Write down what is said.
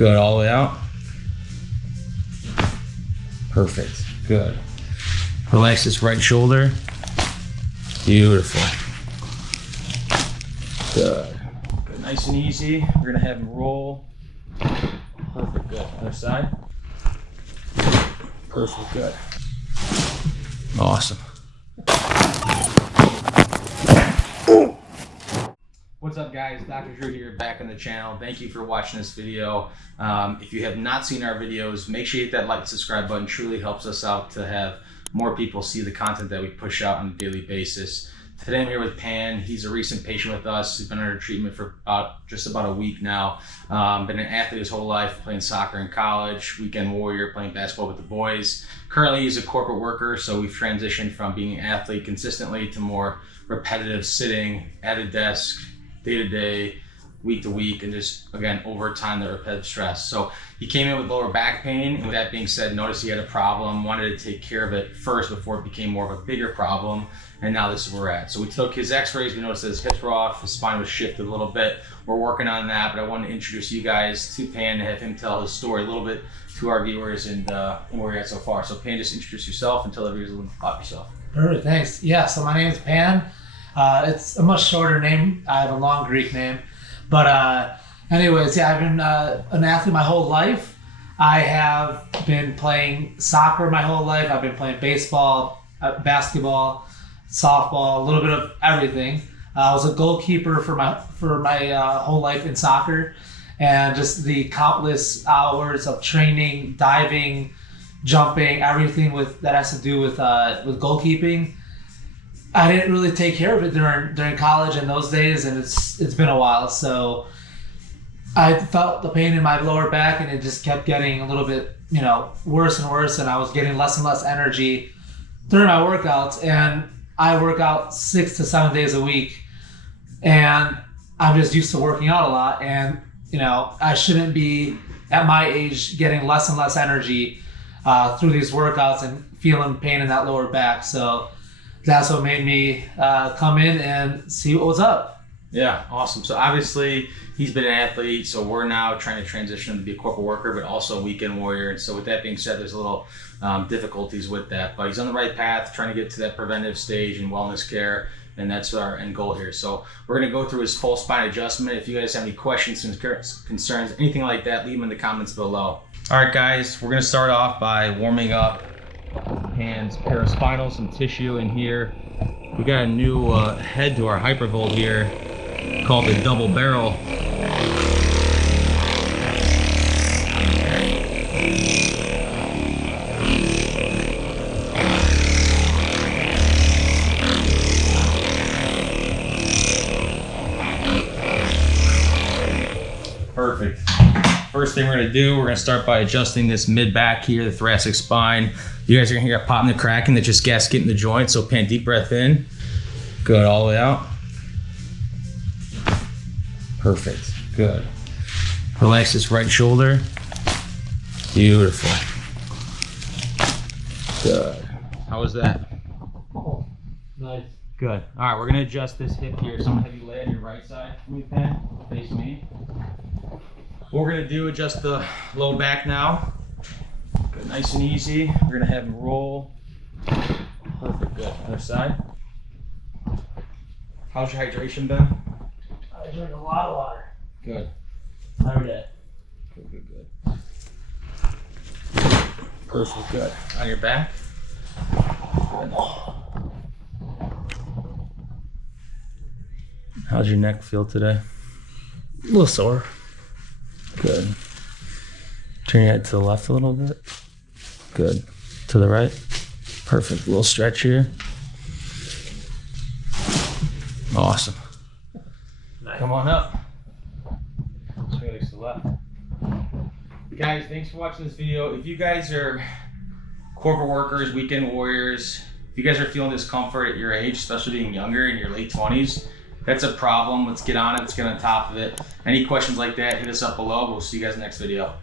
Good, all the way out. Perfect, good. Relax this right shoulder. Beautiful. Good. Good, nice and easy. We're gonna have him roll. Perfect, good. Other side. Perfect, good. Awesome. What's up guys, Dr. Drew here, back on the channel. Thank you for watching this video. If you have not seen our videos, make sure you hit that like and subscribe button. Truly helps us out to have more people see the content that we push out on a daily basis. Today I'm here with Pan. He's a recent patient with us. He's been under treatment for just about a week now. Been an athlete his whole life, playing soccer in college, weekend warrior, playing basketball with the boys. Currently he's a corporate worker, so we've transitioned from being an athlete consistently to more repetitive sitting at a desk, day to day, week to week, and just again over time the repetitive stress. So he came in with lower back pain, and with that being said, noticed he had a problem, wanted to take care of it first before it became more of a bigger problem, and now this is where we're at. So we took his x-rays, we noticed that his hips were off, his spine was shifted a little bit. We're working on that, but I wanted to introduce you guys to Pan and have him tell his story a little bit to our viewers and where we're at so far. So Pan, just introduce yourself and tell the viewers a little bit about yourself. Perfect, thanks. Yeah, so my name is Pan. It's a much shorter name. I have a long Greek name. But anyways, yeah, I've been an athlete my whole life. I have been playing soccer my whole life. I've been playing baseball, basketball, softball, a little bit of everything. I was a goalkeeper for my whole life in soccer, and just the countless hours of training, diving, jumping, everything that has to do with goalkeeping. I didn't really take care of it during college in those days, and it's been a while. So I felt the pain in my lower back, and it just kept getting a little bit, worse and worse. And I was getting less and less energy during my workouts. And I work out 6 to 7 days a week, and I'm just used to working out a lot. And I shouldn't be at my age getting less and less energy through these workouts and feeling pain in that lower back. So that's what made me come in and see what was up. Yeah, awesome. So obviously he's been an athlete, so we're now trying to transition him to be a corporate worker, but also a weekend warrior. And so with that being said, there's a little difficulties with that, but he's on the right path, trying to get to that preventive stage in wellness care, and that's our end goal here. So we're going to go through his full spine adjustment. If you guys have any questions, concerns, anything like that, leave them in the comments below. All right, guys, we're going to start off by warming up Pan's paraspinal, some tissue in here. We got a new head to our Hypervolt here called the double barrel. Perfect. First thing we're going to do, we're going to start by adjusting this mid-back here, the thoracic spine. You guys are going to hear a popping and cracking. That's just gas getting the joint. So Pan, deep breath in. Good, all the way out. Perfect, good. Relax this right shoulder. Beautiful. Good. How was that? Oh, nice. Good. All right, we're going to adjust this hip here. So I'm going to have you lay on your right side for me, Pan. Face me. What we're going to do, adjust the low back now. Good, nice and easy. We're going to have him roll. Perfect, good. Other side. How's your hydration been? I drink a lot of water. Good. Every day. Good, good, good. Perfect, good. On your back. Good. How's your neck feel today? A little sore. Good. Turn your head to the left a little bit. Good. To the right. Perfect. A little stretch here. Awesome. Nice. Come on up. Swing legs to the left. Guys, thanks for watching this video. If you guys are corporate workers, weekend warriors, if you guys are feeling discomfort at your age, especially being younger in your late 20s, that's a problem. Let's get on it. Let's get on top of it. Any questions like that, hit us up below. We'll see you guys next video.